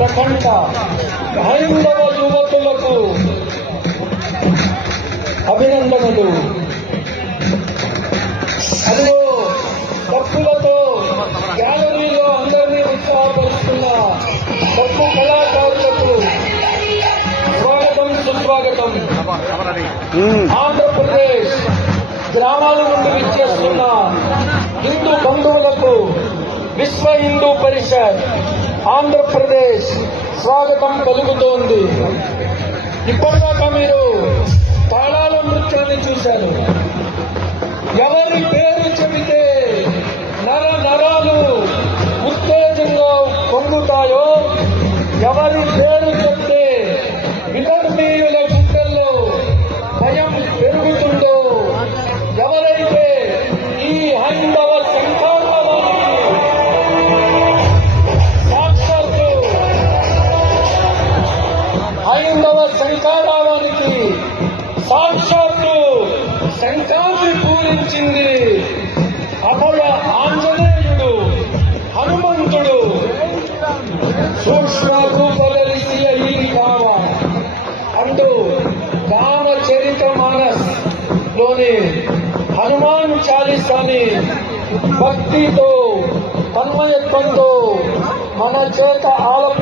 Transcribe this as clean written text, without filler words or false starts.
ప్రకంఠ హైందవ యువకులకు అభినందనలు. అదిగో డప్పులతో గ్యాలరీలో అందరినీ ఉత్సాహపరుస్తున్న డప్పు కళాకారులకు స్వాగతం, సుస్వాగతం. ఆంధ్రప్రదేశ్ గ్రామాల నుండి విచ్చేస్తున్న హిందూ బంధువులకు విశ్వ హిందూ పరిషత్ ఆంధ్రప్రదేశ్ స్వాగతం పలుకుతోంది. ఇప్పటిదాకా మీరు తాళాల నృత్యాన్ని చూశారు. ఎవరి పేరు చెబితే నర నరాలు ఉత్తేజంగా పొందుతాయో, ఎవరి పేరు చెప్తే విధర్మీయుల గుండెల్లో భయం పెరుగుతుందో, ఎవరైతే ఈ హైందవ శంఖారావానికి సాక్షాత్తు శంఖాన్ని పూరించింది అభయ ఆంజనేయుడు హనుమంతుడు. సూక్ష్మ రూపదలిసియ ఈ కావ అంటూ రామచరిత మానస్ లోని హనుమాన్ చాలీసాని భక్తితో తన్మయత్వంతో మన చేత ఆలపి